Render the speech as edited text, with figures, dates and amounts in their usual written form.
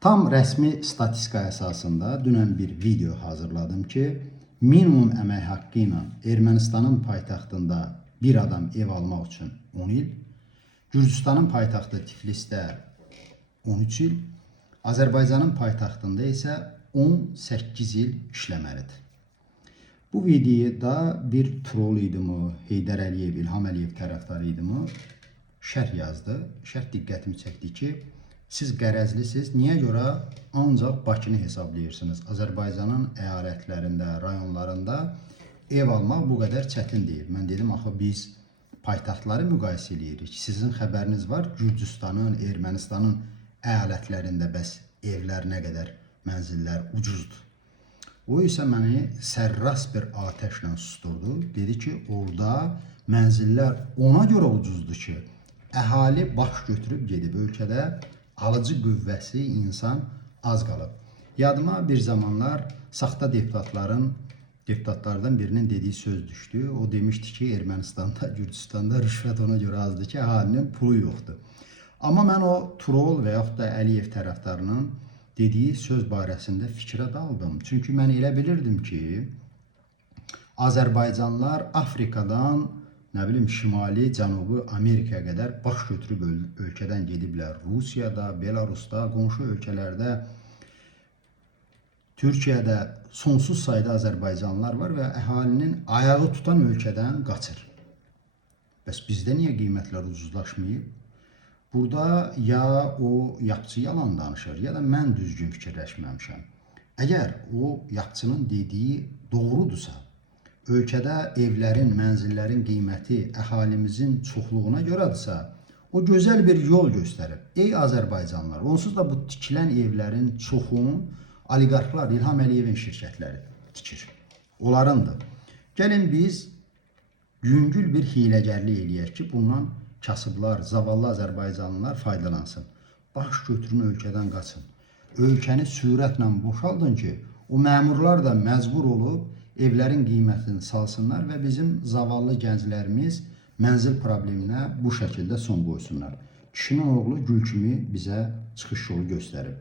Tam rəsmi statistika əsasında dünən bir video hazırladım ki, minimum əmək haqqı ilə Ermənistanın paytaxtında bir adam ev almaq üçün 10 il, Gürcüstanın paytaxtı Tiflisdə 13 il, Azərbaycanın paytaxtında isə 18 il işləməlidir. Bu videoda bir troll idimi, Heydər Əliyev, İlham Əliyev tərəfdarı idimi şərh yazdı. Şərh diqqətimi çəkdi ki, siz qərəzlisiniz. Niyə görə ancaq Bakını hesablayırsınız? Azərbaycanın əyalətlərində, rayonlarında ev almaq bu qədər çətin deyil. Mən dedim, axı biz paytaxtları müqayisə edirik. Sizin xəbəriniz var, Gürcüstanın, Ermənistanın əyalətlərində bəs evlər nə qədər, mənzillər ucuzdur. O isə məni sərras bir atəşlə susturdu. Dedi ki, orada mənzillər ona görə ucuzdur ki, əhali baş götürüb gedib. Ölkədə alıcı qüvvəsi insan az qalıb. Yadıma bir zamanlar saxta deputatlardan birinin dediği söz düşdü. O demişdi ki, Ermənistanda, Gürcüstanda rüşvət ona görə azdır ki, əhalinin pulu yoxdur. Amma mən o troll və yaxud da Əliyev tərəfdarının dediği söz barəsində fikrə daldım. Çünki mən elə bilirdim ki, Azərbaycanlılar Afrikadan, nə bilim, Şimali, Cənubi Amerikaya qədər baş götürüb ölkədən gediblər. Rusiyada, Belarusda, qonşu ölkələrdə, Türkiyədə sonsuz sayda Azərbaycanlılar var və əhalinin ayağı tutan ölkədən qaçır. Bəs bizdə niyə qiymətlər ucuzlaşmayıb? Burada ya o yapçı yalan danışır, ya da mən düzgün fikirləşməmişəm. Əgər o yapçının dediyi doğrudursa, ölkədə evlərin, mənzillərin qiyməti əhalimizin çoxluğuna görədirsə, o gözəl bir yol göstərib. Ey Azərbaycanlılar, onsuz da bu tikilən evlərin çoxunu oliqarxlar, İlham Əliyevin şirkətləri tikir. Onlarındır. Gəlin biz yüngül bir hiləgərlik eləyək ki, bundan kasıblar, zavallı Azərbaycanlılar faydalansın. Baş götürün, ölkədən qaçın. Ölkəni sürətlə boşaldın ki, o məmurlar da məcbur olub evlərin qiymətini salsınlar və bizim zavallı gənclərimiz mənzil probleminə bu şəkildə son qoysunlar. Kişinin oğlu gül kimi bizə çıxış yolu göstərib.